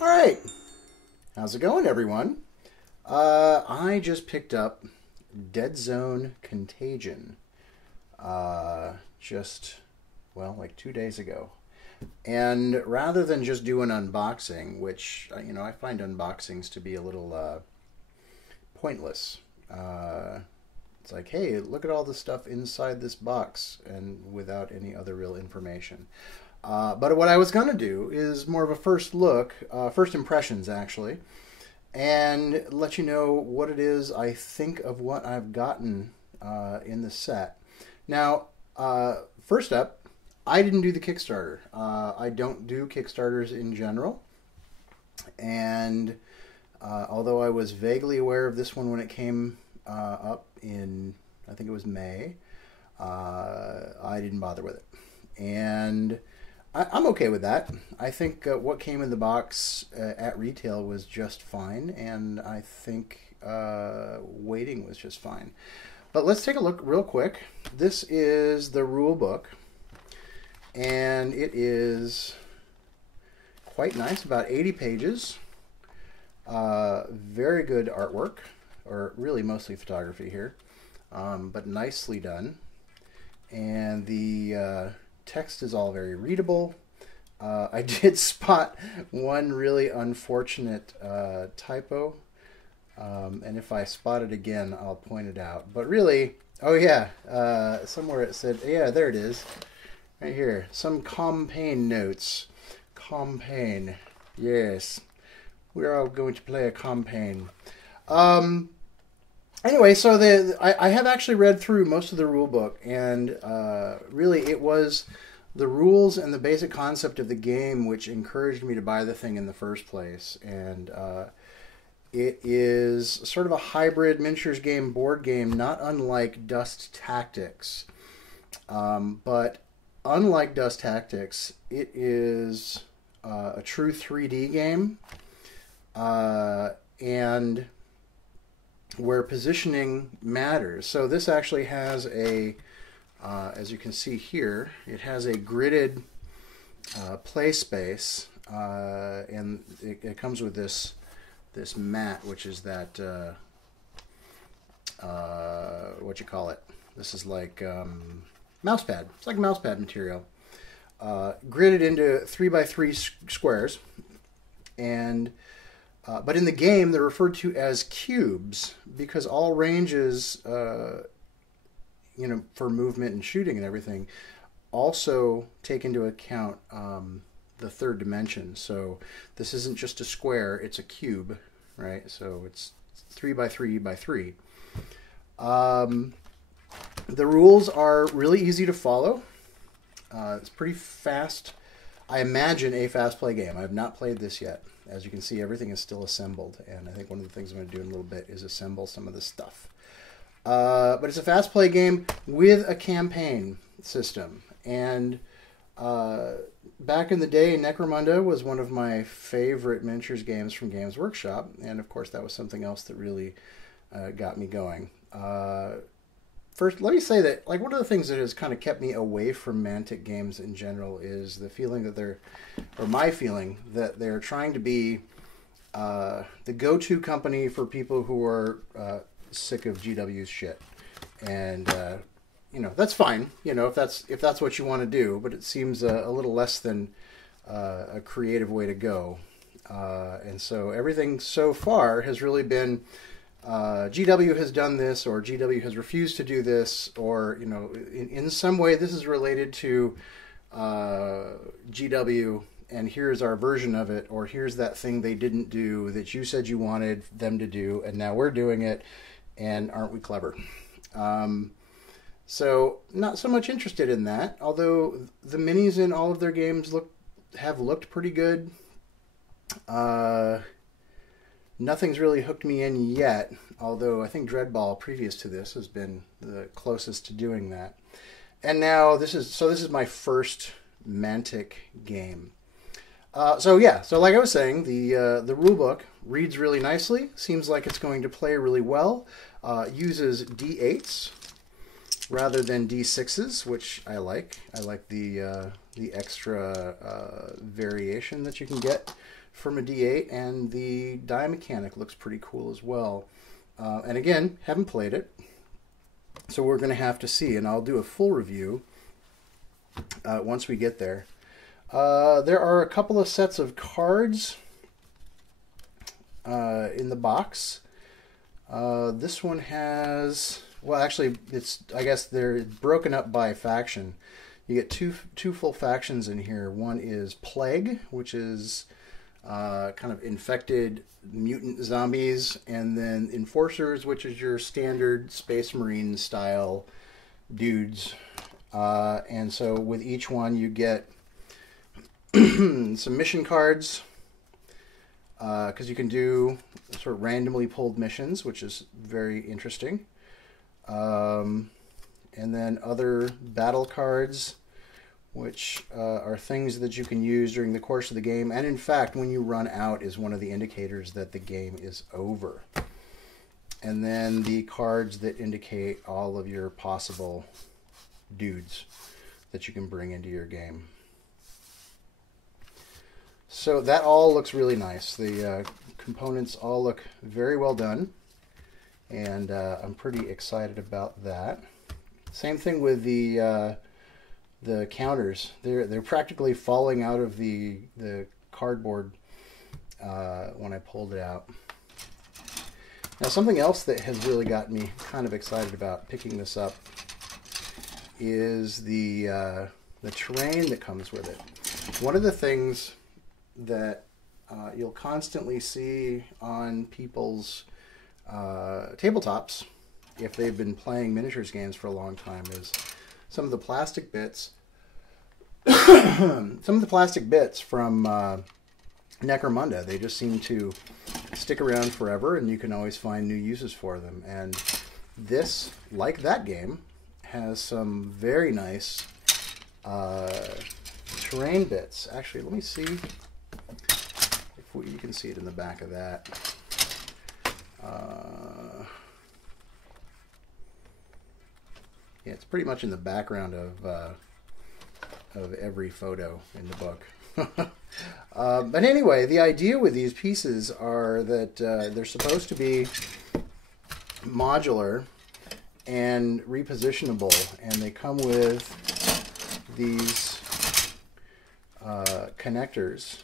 All right, how's it going, everyone? I just picked up Deadzone Contagion, just like 2 days ago. And rather than just do an unboxing, which I find unboxings to be a little pointless. It's like, hey, look at all the stuff inside this box, and without any other real information. But what I was going to do is more of a first look, first impressions actually, and let you know what it is I think of what I've gotten in the set. Now, first up, I didn't do the Kickstarter. I don't do Kickstarters in general, and although I was vaguely aware of this one when it came up in, I think it was May, I didn't bother with it. And I'm okay with that. I think what came in the box at retail was just fine, and I think waiting was just fine. But let's take a look real quick. This is the rule book, and it is quite nice, about 80 pages. Very good artwork, or really mostly photography here, but nicely done. And the text is all very readable. I did spot one really unfortunate typo, and if I spot it again, I'll point it out. But really, oh yeah, somewhere it said, yeah, there it is, right here. Some campaign notes. Campaign, yes. We're all going to play a campaign. Anyway, so I have actually read through most of the rule book, and really it was the rules and the basic concept of the game which encouraged me to buy the thing in the first place. And it is sort of a hybrid miniatures game, board game, not unlike Dust Tactics. But unlike Dust Tactics, it is a true 3D game, and where positioning matters. So this actually has a, as you can see here, it has a gridded play space, and it comes with this mat, which is that what you call it? This is like mouse pad. It's like mouse pad material, gridded into 3x3 squares, and but in the game, they're referred to as cubes because all ranges, for movement and shooting and everything, also take into account the third dimension. So this isn't just a square; it's a cube, right? So it's 3x3x3. The rules are really easy to follow. It's pretty fast. I imagine a fast play game. I have not played this yet. As you can see, everything is still assembled, and I think one of the things I'm going to do in a little bit is assemble some of this stuff. But it's a fast play game with a campaign system. And back in the day, Necromunda was one of my favorite miniatures games from Games Workshop, and of course that was something else that really got me going. First, let me say that one of the things that has kind of kept me away from Mantic games in general is the feeling that my feeling that they're trying to be the go-to company for people who are sick of GW's shit. And that's fine. If that's what you want to do, but it seems a little less than a creative way to go. And so everything so far has really been, GW has done this, or GW has refused to do this, or in some way this is related to GW, and here's our version of it, or here's that thing they didn't do that you said you wanted them to do, and now we're doing it, and aren't we clever? So not so much interested in that, although the minis in all of their games have looked pretty good. Nothing's really hooked me in yet, although I think Dreadball previous to this has been the closest to doing that. And now this is my first Mantic game. So like I was saying, the rule book reads really nicely. Seems like it's going to play really well. Uses D8s rather than D6s, which I like. I like the extra variation that you can get from a D8, and the die mechanic looks pretty cool as well. And again, haven't played it, so we're going to have to see, and I'll do a full review once we get there. There are a couple of sets of cards in the box. This one has, well, actually, I guess they're broken up by faction. You get two full factions in here. One is Plague, which is kind of infected mutant zombies, and then Enforcers, which is your standard Space Marine style dudes. And so with each one you get some mission cards, because you can do sort of randomly pulled missions, which is very interesting. And then other battle cards, which are things that you can use during the course of the game. And in fact, when you run out is one of the indicators that the game is over. And then the cards that indicate all of your possible dudes that you can bring into your game. So that all looks really nice. The components all look very well done, and I'm pretty excited about that. Same thing with the counters. They're practically falling out of the cardboard when I pulled it out. Now, something else that has really got me kind of excited about picking this up is the terrain that comes with it. One of the things that you'll constantly see on people's tabletops, if they've been playing miniatures games for a long time, is some of the plastic bits. Some of the plastic bits from Necromunda. They just seem to stick around forever, and you can always find new uses for them. And this, like that game, has some very nice terrain bits. Actually, let me see if you can see it in the back of that. Yeah, it's pretty much in the background of every photo in the book. But anyway, the idea with these pieces are that they're supposed to be modular and repositionable, and they come with these connectors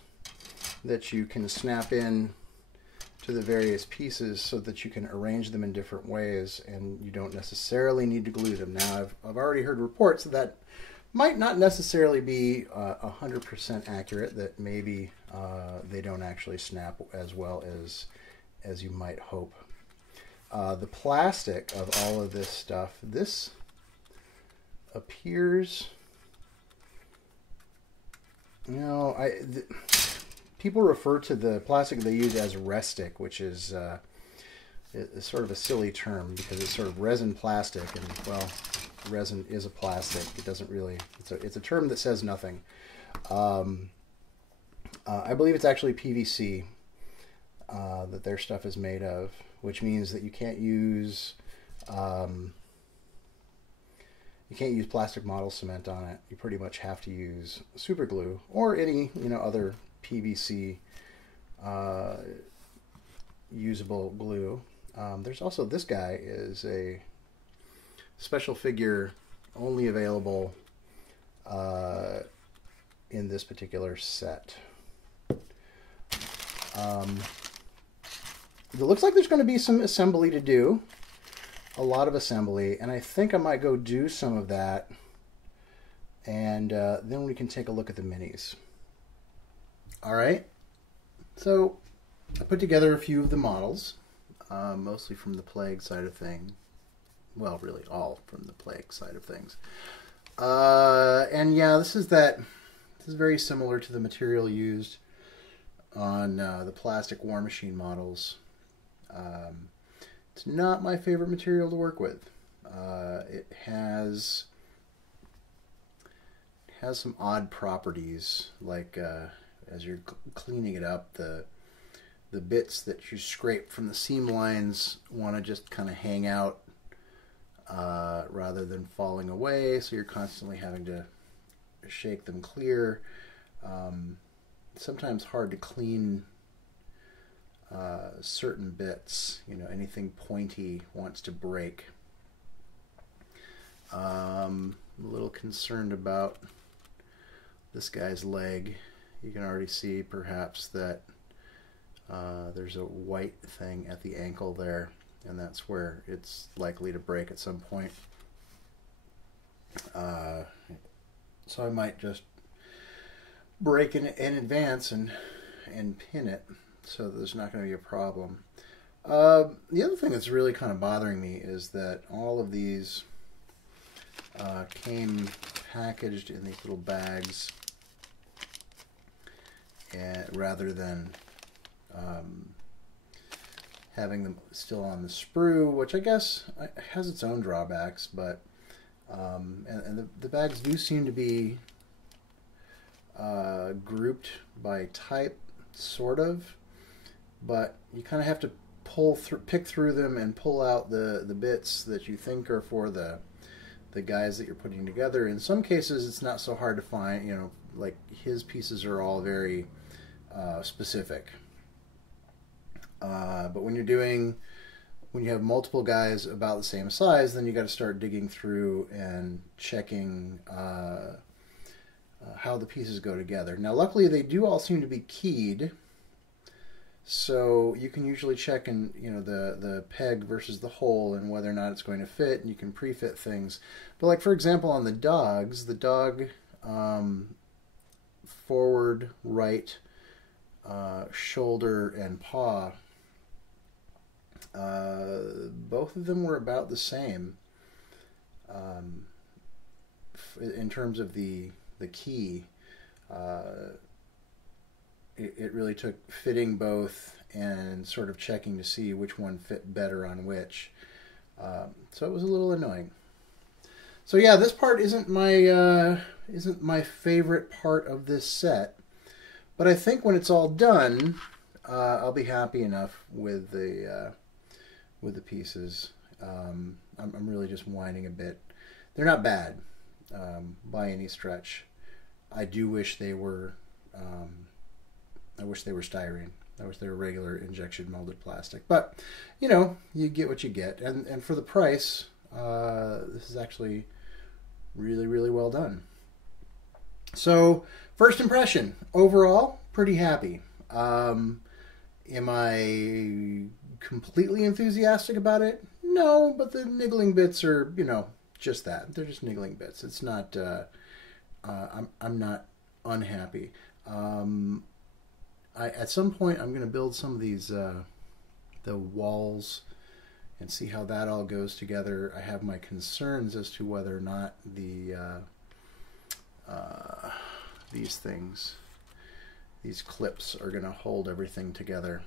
that you can snap in to the various pieces so that you can arrange them in different ways, and you don't necessarily need to glue them. Now, I've already heard reports that might not necessarily be 100% accurate, that maybe they don't actually snap as well as you might hope. The plastic of all of this stuff, this appears, people refer to the plastic they use as restic, which is sort of a silly term because it's sort of resin plastic, and well, resin is a plastic. It doesn't really, it's a term that says nothing. I believe it's actually PVC that their stuff is made of, which means that you can't use plastic model cement on it. You pretty much have to use super glue or any other PVC usable glue. There's also, this guy is a special figure only available in this particular set. It looks like there's going to be some assembly to do, a lot of assembly, and I think I might go do some of that, and then we can take a look at the minis. Alright, so I put together a few of the models, mostly from the Plague side of things. Well, really all from the Plague side of things. And yeah, this is very similar to the material used on the plastic War Machine models. It's not my favorite material to work with. It has some odd properties, like as you're cleaning it up, the bits that you scrape from the seam lines want to just kind of hang out rather than falling away, so you're constantly having to shake them clear. sometimes hard to clean certain bits. You know, anything pointy wants to break. I'm a little concerned about this guy's leg. You can already see perhaps that there's a white thing at the ankle there, and that's where it's likely to break at some point. So I might just break in advance and pin it, so there's not going to be a problem. The other thing that's really kind of bothering me is that all of these came packaged in these little bags, and rather than having them still on the sprue, which I guess has its own drawbacks, but and the bags do seem to be grouped by type, sort of, but you kind of have to pick through them and pull out the bits that you think are for the guys that you're putting together. In some cases, it's not so hard to find. You know, like his pieces are all very specific. But when you have multiple guys about the same size, then you got to start digging through and checking how the pieces go together. Now, luckily, they do all seem to be keyed, so you can usually check in, you know, the peg versus the hole and whether or not it's going to fit, and you can pre-fit things. But like, for example, on the dogs, the dog forward, right, shoulder, and paw, both of them were about the same in terms of the key. It really took fitting both and sort of checking to see which one fit better on which. So it was a little annoying. So yeah, this part isn't my favorite part of this set, but I think when it's all done, I'll be happy enough with the pieces. I'm really just whining a bit. They're not bad by any stretch. I do wish they were. I wish they were styrene. I wish they were regular injection molded plastic. But you know, you get what you get, and for the price, this is actually really, really well done. So, first impression overall, pretty happy. Am I completely enthusiastic about it? No, but the niggling bits are, you know, just that. They're just niggling bits. It's not. I'm not unhappy. At some point, I'm going to build some of these the walls and see how that all goes together. I have my concerns as to whether or not these clips are going to hold everything together.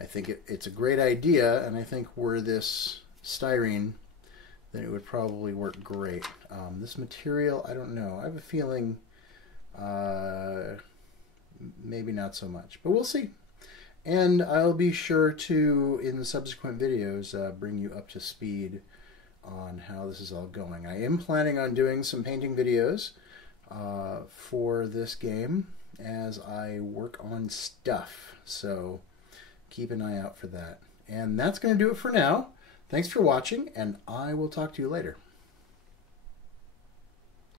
I think it's a great idea, and I think were this styrene, then it would probably work great. This material, I don't know. I have a feeling maybe not so much, but we'll see. And I'll be sure to, in the subsequent videos, bring you up to speed on how this is all going. I am planning on doing some painting videos for this game as I work on stuff, so keep an eye out for that. And that's going to do it for now. Thanks for watching, and I will talk to you later.